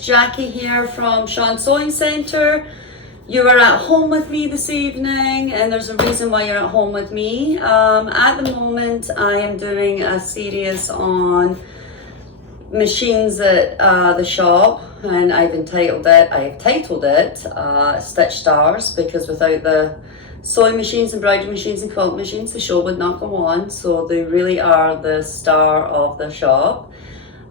Jackie here from Shawn Sewing Centre. You are at home with me this evening, and there's a reason why you're at home with me. At the moment, I am doing a series on machines at the shop, and I've titled it Stitch Stars, because without the sewing machines, embroidery machines and quilt machines, the show would not go on. So they really are the star of the shop.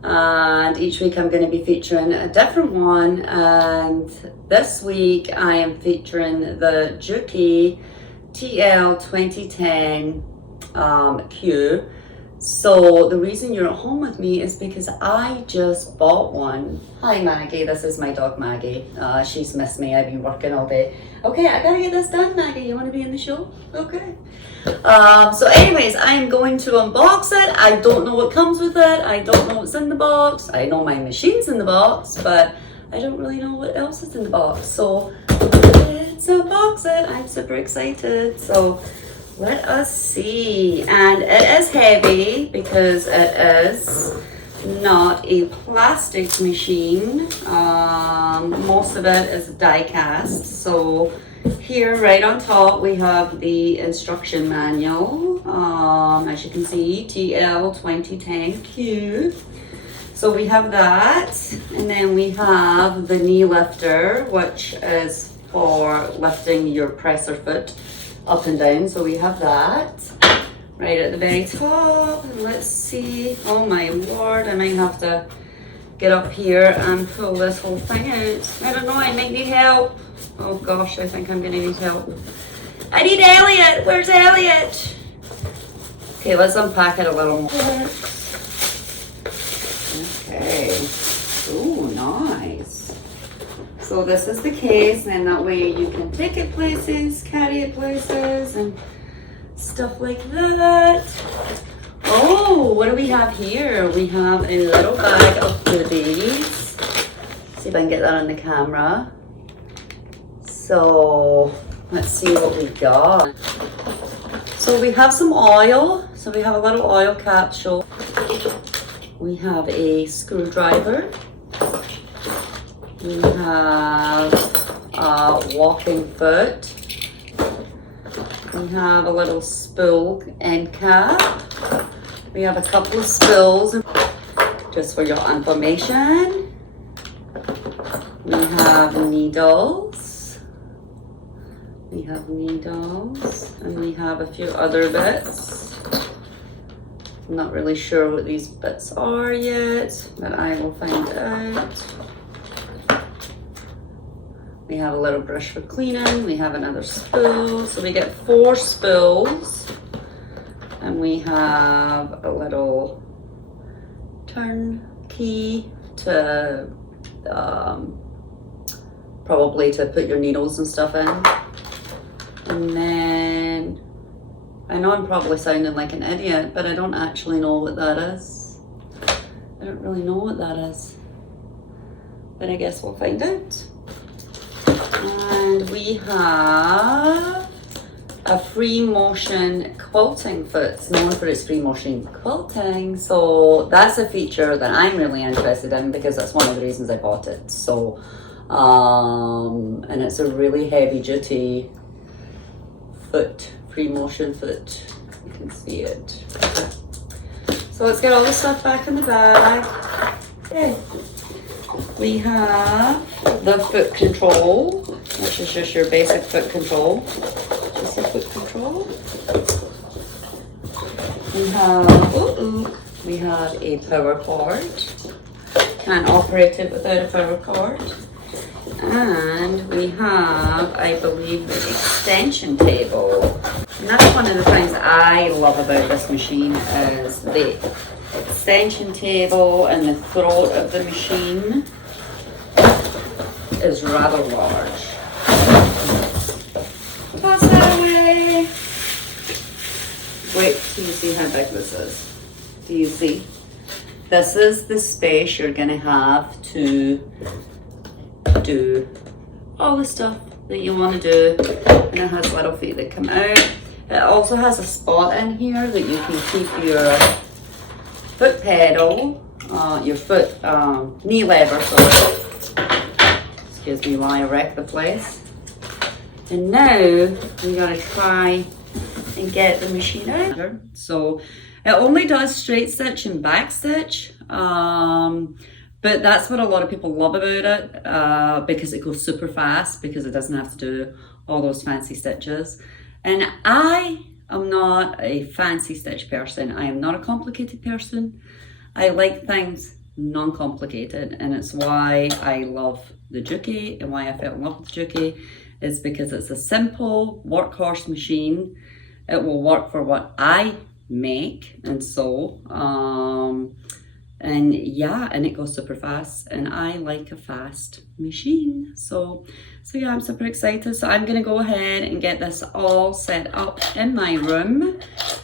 And each week I'm going to be featuring a different one, and this week I am featuring the Juki TL2010Q. So the reason you're at home with me is because I just bought one. Hi Maggie, this is my dog Maggie. She's missed me. I've been working all day. Okay, I gotta get this done, Maggie. You want to be in the show? Okay. So anyways, I am going to unbox it. I don't know what comes with it. I don't know what's in the box. I know my machine's in the box, but I don't really know what else is in the box. So let's unbox it. I'm super excited. So let us see. And it is heavy because it is not a plastic machine. Most of it is die cast. So here right on top we have the instruction manual. As you can see, TL2010Q. So we have that, and then we have the knee lifter, which is for lifting your presser foot up and down. So we have that right at the very top. And let's see, oh my lord, I might have to get up here and pull this whole thing out. I don't know, I might need help. Oh gosh, I think I'm gonna need help. I need Elliot. Where's Elliot? Okay, let's unpack it a little more. Okay. Oh, nice. So this is the case, and that way you can take it places, carry it places, and stuff like that. Oh, what do we have here? We have a little bag of goodies. See if I can get that on the camera. So let's see what we got. So we have some oil. So we have a little oil capsule. We have a screwdriver. We have a walking foot. We have a little spool end cap. We have a couple of spools just for your information. We have needles. We have needles, and we have a few other bits. I'm not really sure what these bits are yet, but I will find out. We have a little brush for cleaning. We have another spool. So we get 4 spools, and we have a little turn key to probably to put your needles and stuff in. And then, I know I'm probably sounding like an idiot, but I don't actually know what that is. I don't really know what that is. But I guess we'll find out. And we have a free motion quilting foot. It's known for its free motion quilting. So that's a feature that I'm really interested in, because that's one of the reasons I bought it. So, and it's a really heavy duty foot, free motion foot. You can see it. So let's get all the stuff back in the bag. Okay. We have the foot control, which is just your basic foot control. Just your foot control. We have a power cord. Can't operate it without a power cord. And we have, I believe, the extension table. And that's one of the things I love about this machine, is the extension table, and the throat of the machine is rather large. Toss that away. Wait till you see how big this is. Do you see? This is the space you're gonna have to do all the stuff that you want to do, and it has little feet that come out. It also has a spot in here that you can keep your foot pedal, your foot knee lever, sorry. excuse me while I wreck the place. And now we gotta try and get the machine out. So it only does straight stitch and back stitch, but that's what a lot of people love about it, because it goes super fast, because it doesn't have to do all those fancy stitches. And I am not a fancy stitch person. I am not a complicated person. I like things non-complicated, and it's why I love the Juki, and why I fell in love with the Juki is because it's a simple workhorse machine. It will work for what I make and sew, and yeah, and it goes super fast, and I like a fast machine. So yeah, I'm super excited. So I'm gonna go ahead and get this all set up in my room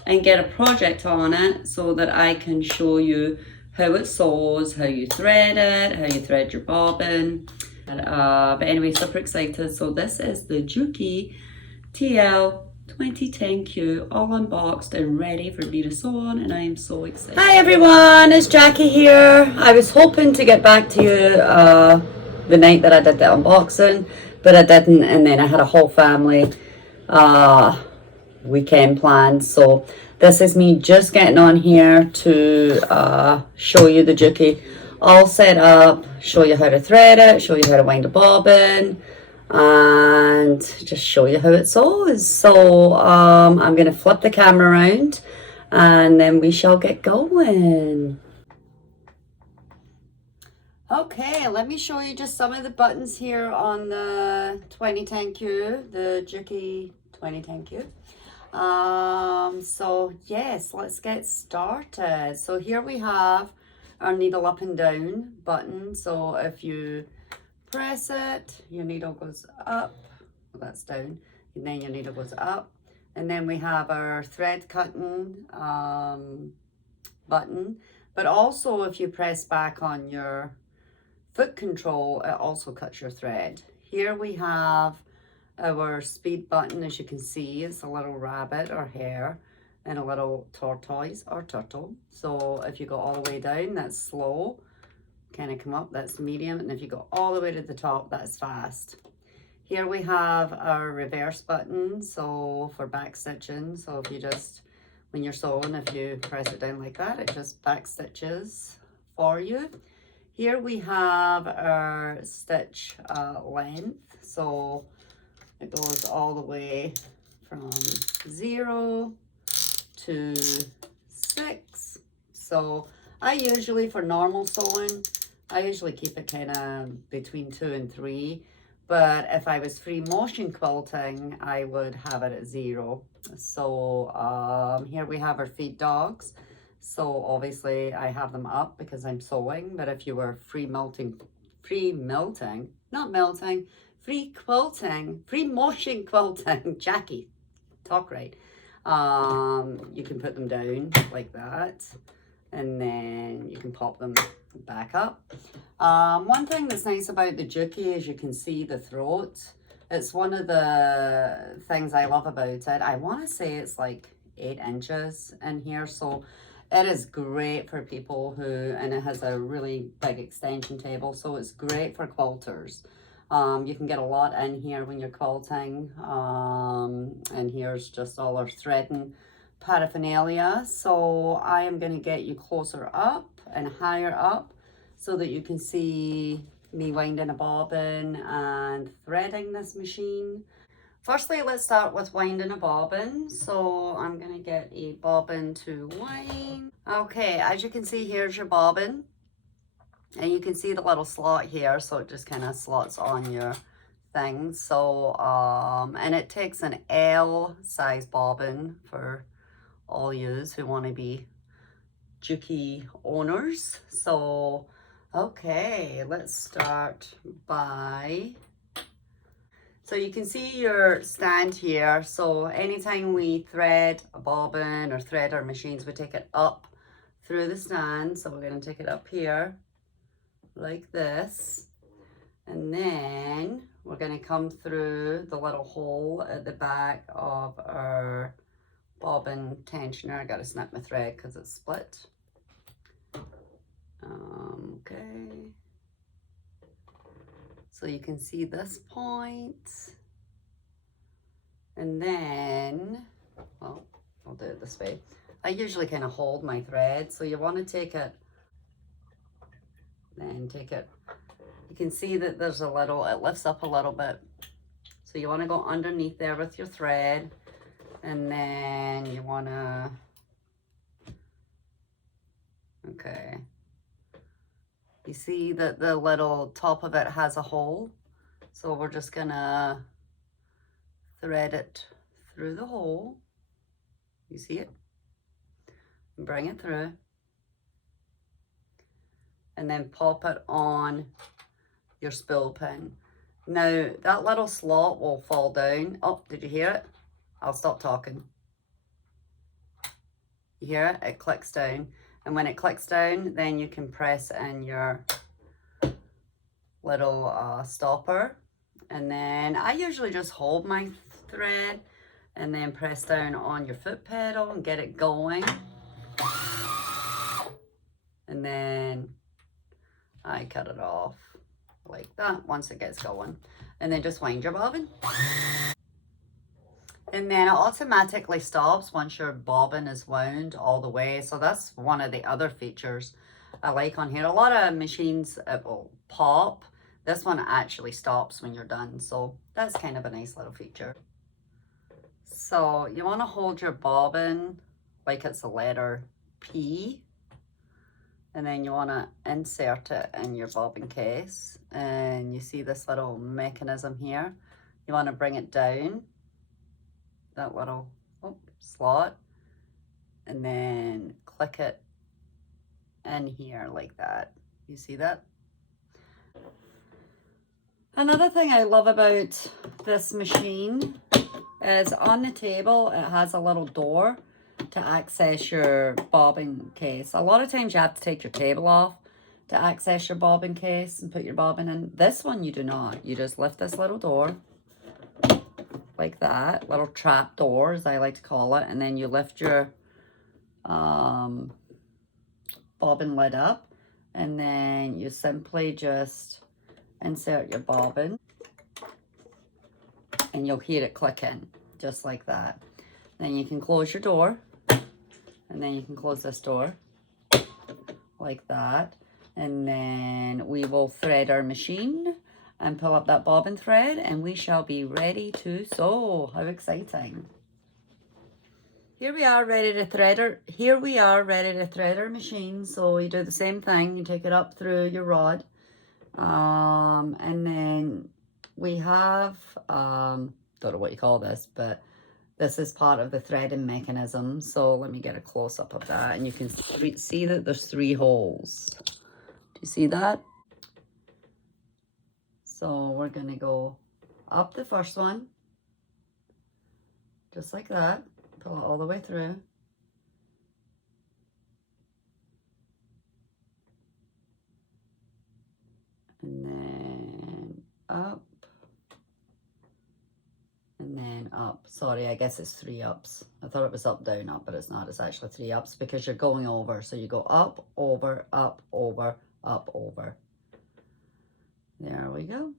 and get a project on it so that I can show you how it sews, how you thread it, how you thread your bobbin. But anyway, super excited. So this is the Juki TL2010Q, all unboxed and ready for me to sew on, and I am so excited. Hi everyone, it's Jackie here. I was hoping to get back to you the night that I did the unboxing, but I didn't, and then I had a whole family weekend planned. So this is me just getting on here to show you the Juki all set up, show you how to thread it, show you how to wind a bobbin, and just show you how it sews. So I'm going to flip the camera around and then we shall get going. Okay, let me show you just some of the buttons here on the 2010Q, the Juki 2010Q. So yes, let's get started. So here we have our needle up and down button. So if you press it, your needle goes up, well, that's down, and then your needle goes up. And then we have our thread cutting button, but also if you press back on your foot control, it also cuts your thread. Here we have our speed button. As you can see, it's a little rabbit or hare and a little tortoise or turtle. So if you go all the way down, that's slow. Kind of come up, that's medium. And if you go all the way to the top, that's fast. Here we have our reverse button, so for back stitching. So if you just, when you're sewing, if you press it down like that, it just back stitches for you. Here we have our stitch length. So it goes all the way from 0 to 6. So I usually, for normal sewing, I usually keep it kind of between 2 and 3. But if I was free motion quilting, I would have it at 0. So here we have our feed dogs. So obviously I have them up because I'm sewing. But if you were free quilting, free motion quilting, Jackie, talk right. You can put them down like that, and then you can pop them back up. One thing that's nice about the Juki is you can see the throat. It's one of the things I love about it. I want to say it's like 8 inches in here, so it is great for people who, and it has a really big extension table, so it's great for quilters. You can get a lot in here when you're quilting, and here's just all our threading paraphernalia. So I am going to get you closer up and higher up so that you can see me winding a bobbin and threading this machine. Firstly, let's start with winding a bobbin. So I'm going to get a bobbin to wind. Okay, as you can see, here's your bobbin. And you can see the little slot here, so it just kind of slots on your thing. So, and it takes an L size bobbin for all yous who want to be Juki owners. So, okay, let's start by, so you can see your stand here. So anytime we thread a bobbin or thread our machines, we take it up through the stand. So we're going to take it up here like this, and then we're going to come through the little hole at the back of our bobbin tensioner. I got to snip my thread because it's split. Okay, So you can see this point. And then, well, I'll do it this way. I usually kind of hold my thread. So you want to take it, then take it. You can see that there's a little, it lifts up a little bit. So you want to go underneath there with your thread. And then you want to, okay. You see that the little top of it has a hole. So we're just gonna thread it through the hole. You see it? And bring it through. And then pop it on your spool pin. Now, that little slot will fall down. Oh, did you hear it? I'll stop talking. You hear it? It clicks down. And when it clicks down, then you can press in your little stopper. And then I usually just hold my thread and then press down on your foot pedal and get it going. And then I cut it off like that once it gets going. And then just wind your bobbin. And then it automatically stops once your bobbin is wound all the way. So that's one of the other features I like on here. A lot of machines, it will pop. This one actually stops when you're done. So that's kind of a nice little feature. So you want to hold your bobbin like it's a letter P. And then you want to insert it in your bobbin case. And you see this little mechanism here. You want to bring it down, that little slot, and then click it in here like that. You see that? Another thing I love about this machine is on the table, it has a little door to access your bobbin case. A lot of times you have to take your table off to access your bobbin case and put your bobbin in. This one you do not. You just lift this little door like that, little trap door as I like to call it, and then you lift your bobbin lid up, and then you simply just insert your bobbin and you'll hear it click in just like that. Then you can close your door, and then you can close this door like that, and then we will thread our machine and pull up that bobbin thread, and we shall be ready to sew. How exciting. Here we are ready to thread our machine. So you do the same thing, you take it up through your rod, and then we have don't know what you call this, but this is part of the threading mechanism. So let me get a close-up of that, and you can see that there's 3 holes. Do you see that? So we're going to go up the first one, just like that, pull it all the way through. And then up. And then up. Sorry, I guess it's 3 ups. I thought it was up, down, up, but it's not. It's actually 3 ups because you're going over. So you go up, over, up, over, up, over. There we go.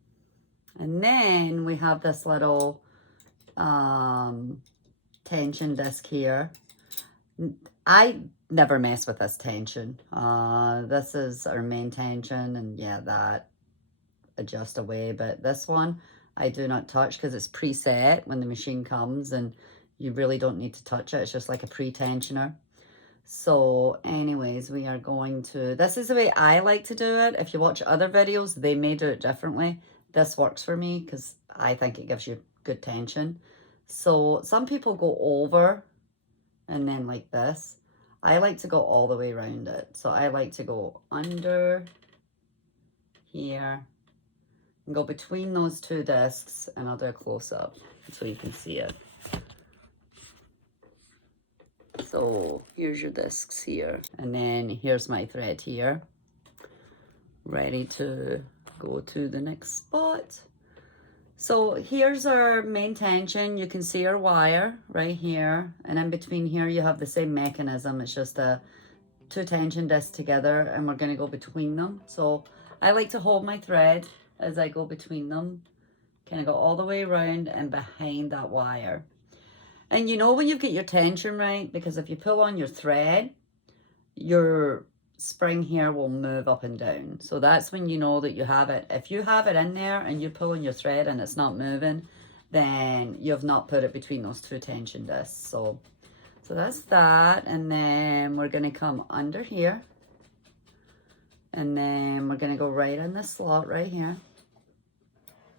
And then we have this little tension disc here. I never mess with this tension. This is our main tension, and yeah, that adjust away. But this one I do not touch because it's preset when the machine comes, and you really don't need to touch it. It's just like a pre-tensioner. So anyways, we are going to, this is the way I like to do it. If you watch other videos, they may do it differently. This works for me because I think it gives you good tension. So some people go over and then like this. I like to go all the way around it. So I like to go under here and go between those 2 discs, and I'll do a close-up so you can see it. So here's your discs here, and then here's my thread here, ready to go to the next spot. So here's our main tension. You can see our wire right here, and in between here you have the same mechanism. It's just 2 tension discs together, and we're going to go between them. So I like to hold my thread as I go between them. Kind of go all the way around and behind that wire. And you know when you've got your tension right, because if you pull on your thread, your spring here will move up and down. So that's when you know that you have it. If you have it in there and you pull on your thread and it's not moving, then you've not put it between those two tension discs. So that's that. And then we're going to come under here. And then we're going to go right in this slot right here.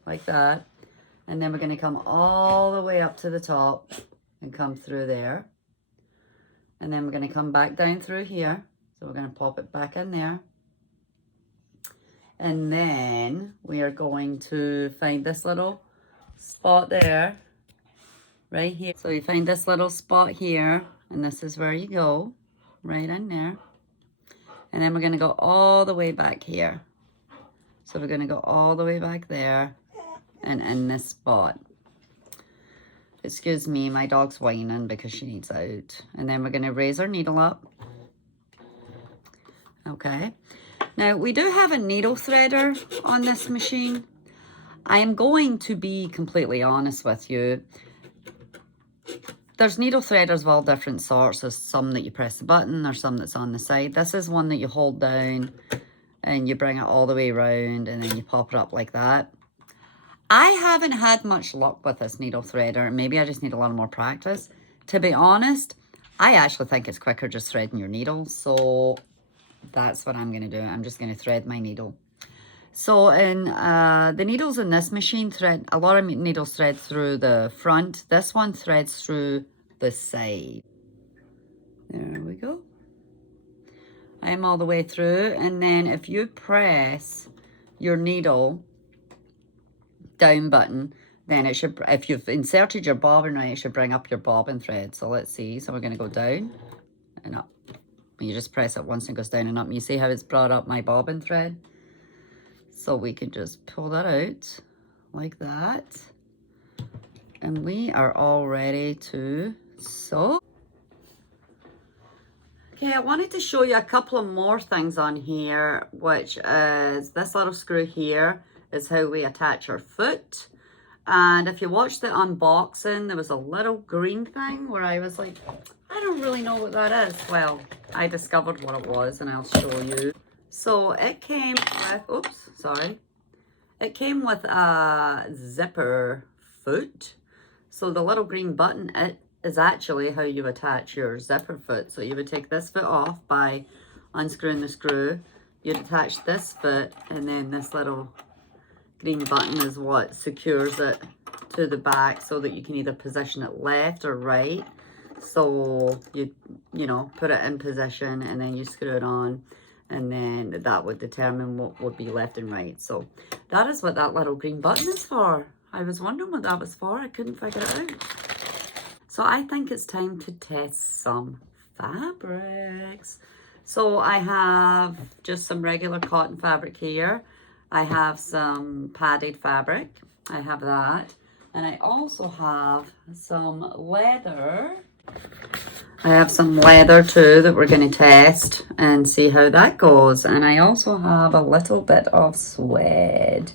Like that. And then we're going to come all the way up to the top and come through there. And then we're going to come back down through here. So we're going to pop it back in there. And then we are going to find this little spot there, right here. So you find this little spot here, and this is where you go, right in there. And then we're going to go all the way back here. So we're going to go all the way back there and in this spot. Excuse me, my dog's whining because she needs out. And then we're going to raise our needle up. Okay. Now, we do have a needle threader on this machine. I am going to be completely honest with you. There's needle threaders of all different sorts. There's some that you press the button. There's some that's on the side. This is one that you hold down and you bring it all the way around and then you pop it up like that. I haven't had much luck with this needle threader. Maybe I just need a little more practice. To be honest, I actually think it's quicker just threading your needle. So that's what I'm going to do. I'm just going to thread my needle. So in the needles in this machine thread, a lot of needles thread through the front. This one threads through the side. There we go. I'm all the way through. And then if you press your needle down button, then it should, if you've inserted your bobbin right, it should bring up your bobbin thread. So let's see. So we're going to go down and up. You just press it once and it goes down and up. And you see how it's brought up my bobbin thread? So we can just pull that out like that. And we are all ready to sew. Okay, I wanted to show you a couple of more things on here, which is this little screw here is how we attach our foot. And if you watched the unboxing, there was a little green thing where I was like, I don't really know what that is. Well, I discovered what it was and I'll show you. So it came with, oops, sorry. It came with a zipper foot. So the little green button, it is actually how you attach your zipper foot. So you would take this foot off by unscrewing the screw. You'd attach this foot and then this little green button is what secures it to the back so that you can either position it left or right. So you know, put it in position and then you screw it on. And then that would determine what would be left and right. So that is what that little green button is for. I was wondering what that was for. I couldn't figure it out. So I think it's time to test some fabrics. So I have just some regular cotton fabric here. I have some padded fabric. I have that. And I also have some leather. I have some leather too that we're going to test and see how that goes. And I also have a little bit of suede,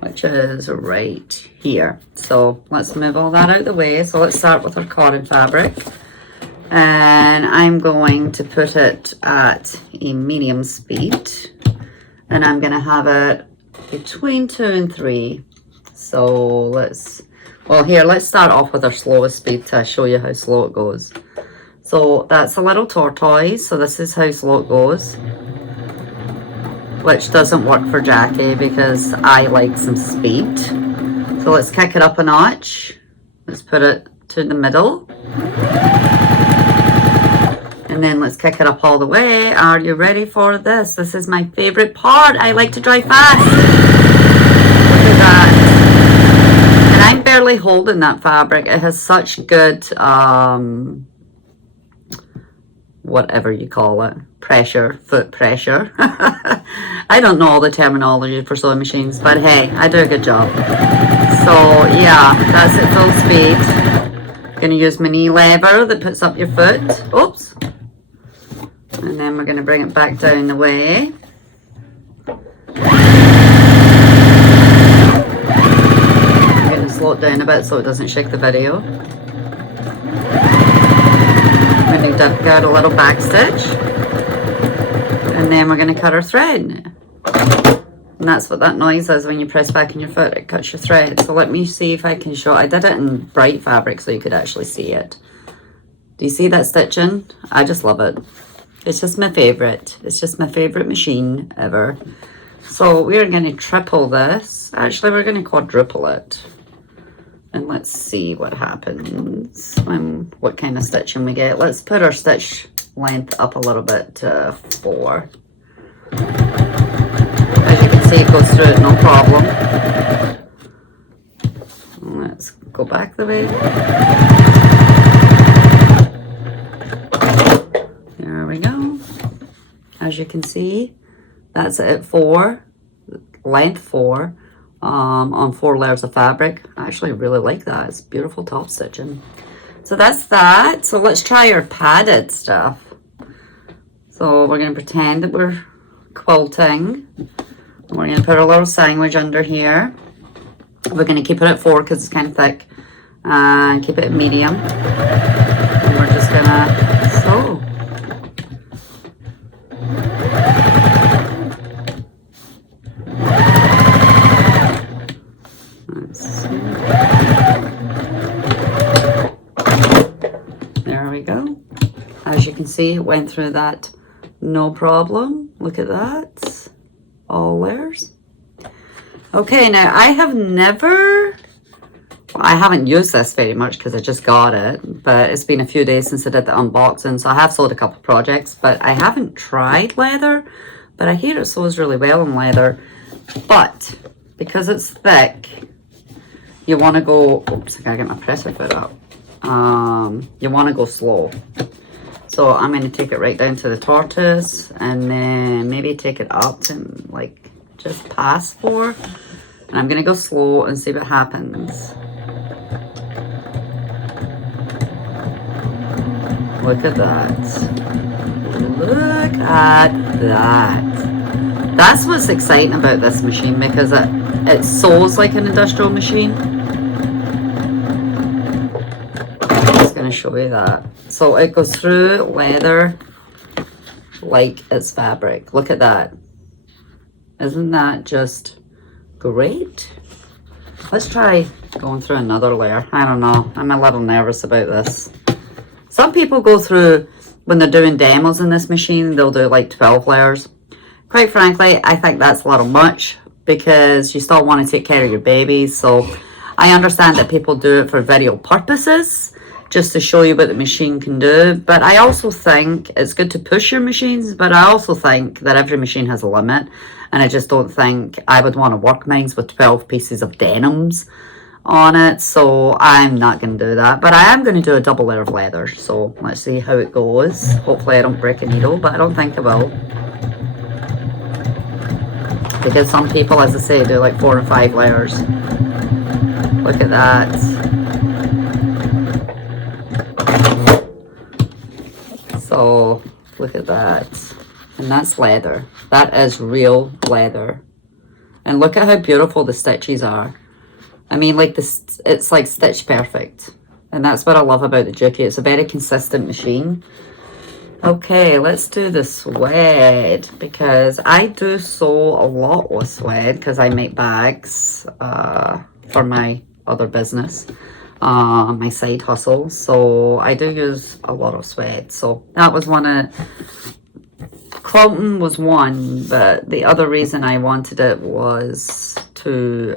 which is right here. So let's move all that out of the way. So let's start with our cotton fabric. And I'm going to put it at a medium speed. And I'm going to have it between 2 and 3. So let's start off with our slowest speed to show you how slow it goes. So that's a little tortoise. So this is how slow it goes, which doesn't work for Jackie because I like some speed. So let's kick it up a notch. Let's put it to the middle. And then let's kick it up all the way. Are you ready for this? This is my favorite part. I like to drive fast. Look at that. And I'm barely holding that fabric. It has such good, whatever you call it, pressure, foot pressure. I don't know all the terminology for sewing machines, but hey, I do a good job. So yeah, that's at full speed. Gonna use my knee lever that puts up your foot. Oops. And then we're gonna bring it back down the way. slow it down a bit so it doesn't shake the video. I'm going to dig out a little back stitch, and then we're going to cut our thread. And that's what that noise is when you press back on your foot, it cuts your thread. So let me see if I can show. I did it in bright fabric so you could actually see it. Do you see that stitching? I just love it. It's just my favorite. It's just my favorite machine ever. So we're going to triple this. Actually, we're going to quadruple it. And let's see what happens when, what kind of stitching we get. Let's put our stitch length up a little bit to 4. As you can see, it goes through it no problem. Let's go back the way. There we go. As you can see, that's at 4, length 4, on 4 layers of fabric. I actually really like that. It's beautiful top stitching. So that's that. So let's try our padded stuff. So we're going to pretend that we're quilting. We're going to put a little sandwich under here. We're going to keep it at 4 because it's kind of thick, and keep it at medium. And we're just going to sew. There we go. As you can see, it went through that no problem. Look at that. All layers. Okay, now I haven't used this very much because I just got it, but it's been a few days since I did the unboxing, so I have sold a couple projects, but I haven't tried leather, but I hear it sews really well in leather. But because it's thick, you want to go, oops, I gotta get my presser foot up. You want to go slow. So I'm going to take it right down to the tortoise, and then maybe take it up to like just past 4. And I'm going to go slow and see what happens. Look at that. Look at that. That's what's exciting about this machine, because it sews like an industrial machine. I'm just going to show you that. So it goes through leather like it's fabric. Look at that. Isn't that just great? Let's try going through another layer. I don't know. I'm a little nervous about this. Some people go through, when they're doing demos in this machine, they'll do like 12 layers. Quite frankly, I think that's a little much, because you still want to take care of your babies. So I understand that people do it for video purposes, just to show you what the machine can do. But I also think it's good to push your machines, but I also think that every machine has a limit, and I just don't think I would want to work mines with 12 pieces of denims on it, so I'm not going to do that. But I am going to do a double layer of leather, so let's see how it goes. Hopefully I don't break a needle, but I don't think I will, because some people, as I say, do like 4 or 5 layers. Look at that. So look at that. And that's leather. That is real leather. And look at how beautiful the stitches are. I mean, like this, it's like stitch perfect. And that's what I love about the Juki. It's a very consistent machine. Okay, let's do the suede, because I do sew a lot with suede because I make bags for my other business, my side hustle. So I do use a lot of suede. So that was one of, quilting was one, but the other reason I wanted it was to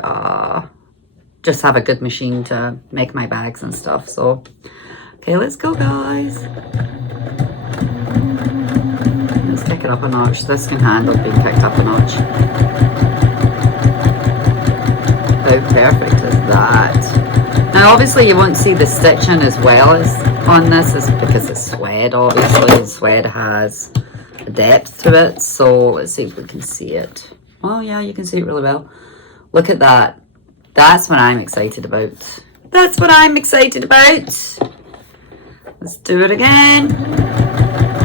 just have a good machine to make my bags and stuff. So okay, let's go, guys. Let's pick it up a notch. This can handle being picked up a notch. How perfect is that? Now obviously you won't see the stitching as well as on this, is because it's suede. Obviously suede has a depth to it, so let's see if we can see it. Oh yeah, you can see it really well. Look at that. That's what I'm excited about. That's what I'm excited about. Let's do it again.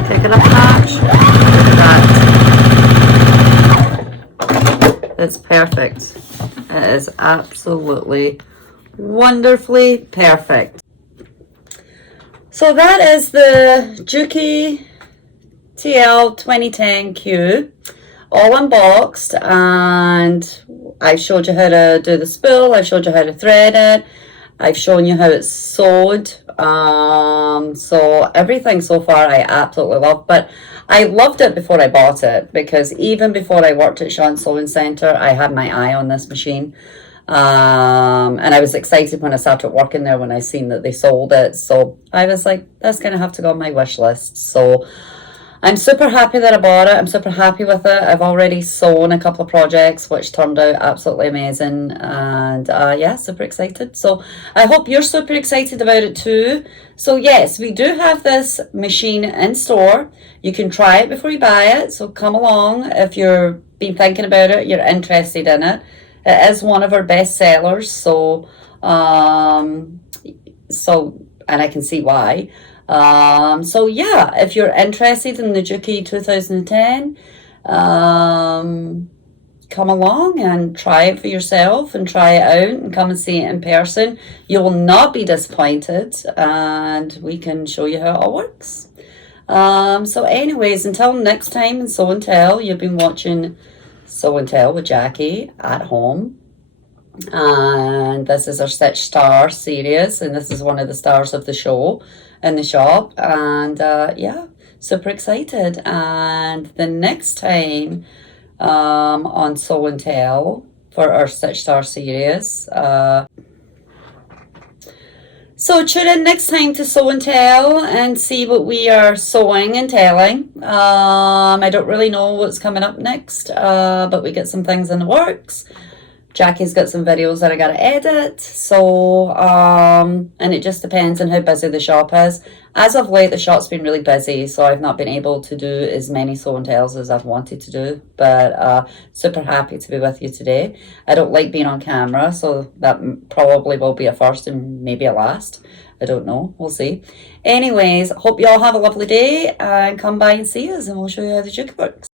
Pick it up a notch. Look at that. It's perfect. It is absolutely wonderfully perfect. So that is the Juki TL2010Q, all unboxed, and I showed you how to do the spool, I showed you how to thread it, I've shown you how it's sewed. So everything so far I absolutely love, but I loved it before I bought it, because even before I worked at Shawn Sewing Centre, I had my eye on this machine. And I was excited when I started working there when I seen that they sold it. So I was like, that's going to have to go on my wish list. So I'm super happy that I bought it. I'm super happy with it. I've already sewn a couple of projects which turned out absolutely amazing, and yeah, super excited. So I hope you're super excited about it too. So yes, we do have this machine in store. You can try it before you buy it, so come along if you've been thinking about it, you're interested in it. It is one of our best sellers, so and I can see why. So yeah, if you're interested in the Juki 2010, come along and try it for yourself and try it out and come and see it in person. You will not be disappointed, and we can show you how it all works. So anyways, until next time in Sew and Tell, you've been watching Sew and Tell with Jackie at home. And this is our Stitch Star series, and this is one of the stars of the show in the shop, and yeah, super excited. And the next time on Sew and Tell for our Stitch Star series, so tune in next time to Sew and Tell and see what we are sewing and telling. I don't really know what's coming up next, but we get some things in the works. Jackie's got some videos that I gotta edit, so and it just depends on how busy the shop is. As of late, the shop's been really busy, so I've not been able to do as many Sew and Tells as I've wanted to do, but super happy to be with you today. I don't like being on camera, so that probably will be a first and maybe a last. I don't know, we'll see. Anyways, hope you all have a lovely day, and come by and see us, and we'll show you how the Juki works.